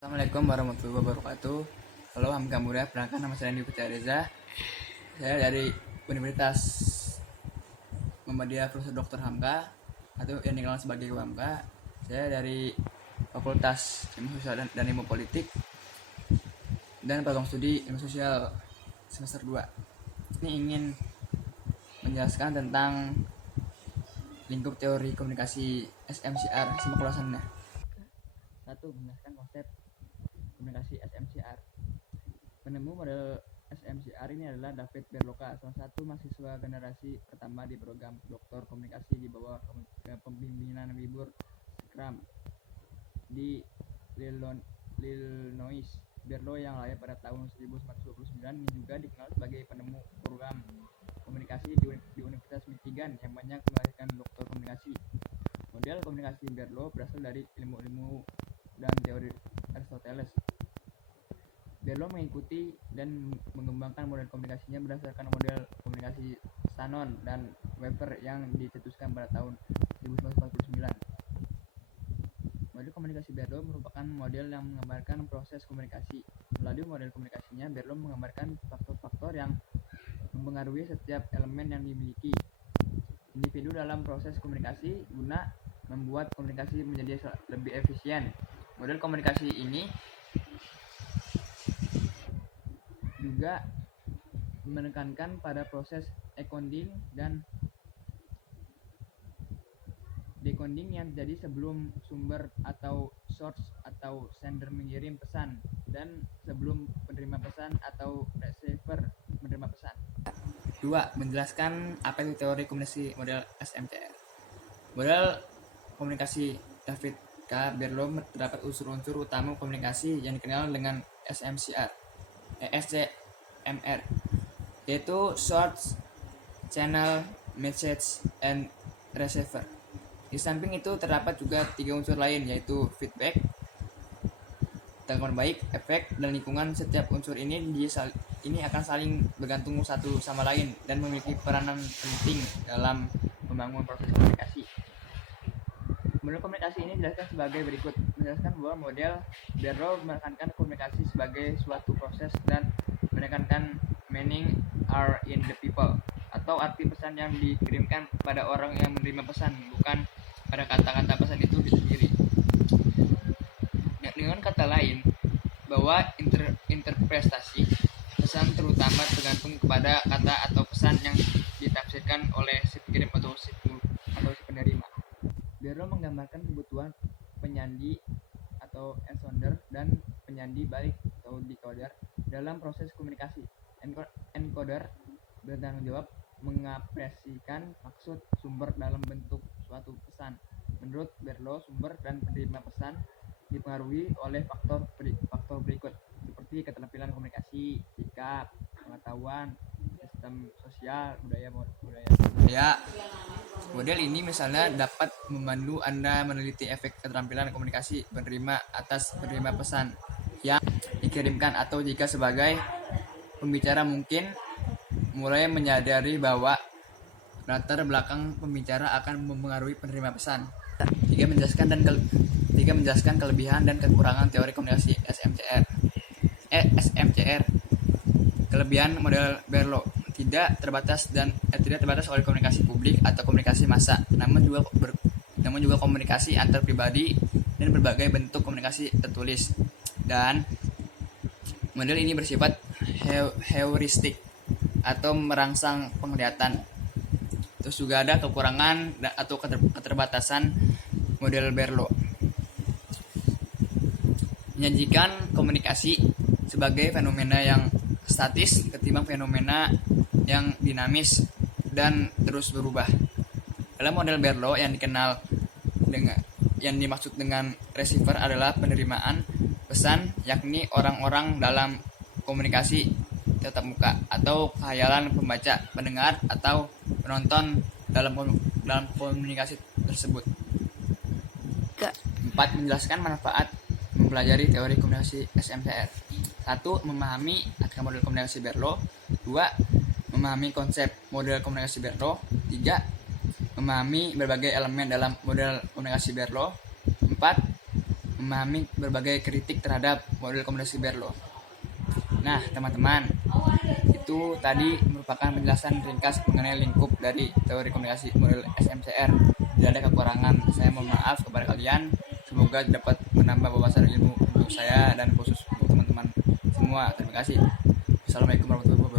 Assalamualaikum warahmatullahi wabarakatuh. Halo Hamka Muda, perkenalkan nama saya Andi Putra Reza. Saya dari Universitas Muhammadiyah Profesor Dr. Hamka atau yang dikenal sebagai UHAMKA. Saya dari Fakultas Ilmu Sosial dan Ilmu Politik dan program studi Ilmu Sosial semester 2. Ini ingin menjelaskan tentang lingkup teori komunikasi SMCR. Simak ulasannya. 1. Menjelaskan konsep komunikasi SMCR. Penemu model SMCR ini adalah David Berloka, salah satu mahasiswa generasi pertama di program Doktor Komunikasi di bawah kepemimpinan Wibur Scrum di Illinois. Berlo yang lahir pada tahun 1929 ini juga dikenal sebagai penemu program komunikasi di Universitas Michigan yang banyak melahirkan doktor komunikasi. Model komunikasi Berlo berasal dari ilmu-ilmu dan teori Aristoteles. Berlo mengikuti dan mengembangkan model komunikasinya berdasarkan model komunikasi Shannon dan Weber yang dicetuskan pada tahun 1949. Model komunikasi Berlo merupakan model yang menggambarkan proses komunikasi. Melalui model komunikasinya, Berlo menggambarkan faktor-faktor yang mempengaruhi setiap elemen yang dimiliki individu dalam proses komunikasi guna membuat komunikasi menjadi lebih efisien. Model komunikasi ini juga menekankan pada proses encoding dan decoding yang terjadi sebelum sumber atau source atau sender mengirim pesan dan sebelum penerima pesan atau receiver menerima pesan. 2. Menjelaskan apa itu teori komunikasi model SMCR. Model komunikasi David K. Berlo terdapat unsur-unsur utama komunikasi yang dikenal dengan SCMR, yaitu Source, Channel, Message, and Receiver. Di samping itu terdapat juga 3 unsur lain, yaitu feedback, tanggapan baik, efek, dan lingkungan. Setiap unsur ini akan saling bergantung satu sama lain dan memiliki peranan penting dalam membangun proses komunikasi. Model komunikasi ini dijelaskan sebagai berikut. Menjelaskan bahwa model Berlo menekankan komunikasi sebagai suatu proses dan menekankan meaning are in the people, atau arti pesan yang dikirimkan pada orang yang menerima pesan, bukan pada kata-kata pesan itu sendiri. Dengan kata lain, bahwa interpretasi pesan terutama tergantung kepada kata atau pesan yang ditafsirkan oleh si pengirim atau si penerima. Berlo menggambarkan kebutuhan penyandi atau ensonder dan penyandi balik atau decoder dalam proses komunikasi. Encoder bertanggung jawab mengapresiasikan maksud sumber dalam bentuk suatu pesan. Menurut Berlo, sumber dan penerima pesan dipengaruhi oleh faktor berikut, seperti keterampilan komunikasi, sikap, pengetahuan, sistem sosial, budaya. Ya, model ini misalnya dapat membantu Anda meneliti efek keterampilan komunikasi penerima atas penerima pesan yang dikirimkan, atau jika sebagai pembicara mungkin mulai menyadari bahwa latar belakang pembicara akan mempengaruhi penerima pesan. 3. Menjelaskan kelebihan dan kekurangan teori komunikasi SMCR. Kelebihan model Berlo tidak terbatas oleh komunikasi publik atau komunikasi massa, namun juga komunikasi antar pribadi dan berbagai bentuk komunikasi tertulis. Dan model ini bersifat heuristik atau merangsang penglihatan. Terus juga ada kekurangan atau keterbatasan model Berlo. Menyajikan komunikasi sebagai fenomena yang statis ketimbang fenomena yang dinamis dan terus berubah. Dalam model Berlo yang dimaksud dengan receiver adalah penerimaan pesan, yakni orang-orang dalam komunikasi tatap muka atau khayalan pembaca, pendengar, atau penonton dalam komunikasi tersebut. 4. Menjelaskan manfaat mempelajari teori komunikasi SMCR. 1. Memahami arti model komunikasi Berlo. 2. Memahami konsep model komunikasi Berlo. 3. Memahami berbagai elemen dalam model komunikasi Berlo. 4. memahami berbagai kritik terhadap model komunikasi Berlo. Nah, teman-teman, itu tadi merupakan penjelasan ringkas mengenai lingkup dari teori komunikasi model SMCR. Tidak ada kekurangan, saya mohon maaf kepada kalian. Semoga dapat menambah wawasan ilmu untuk saya dan khusus untuk teman-teman semua. Terima kasih. Assalamualaikum warahmatullahi wabarakatuh.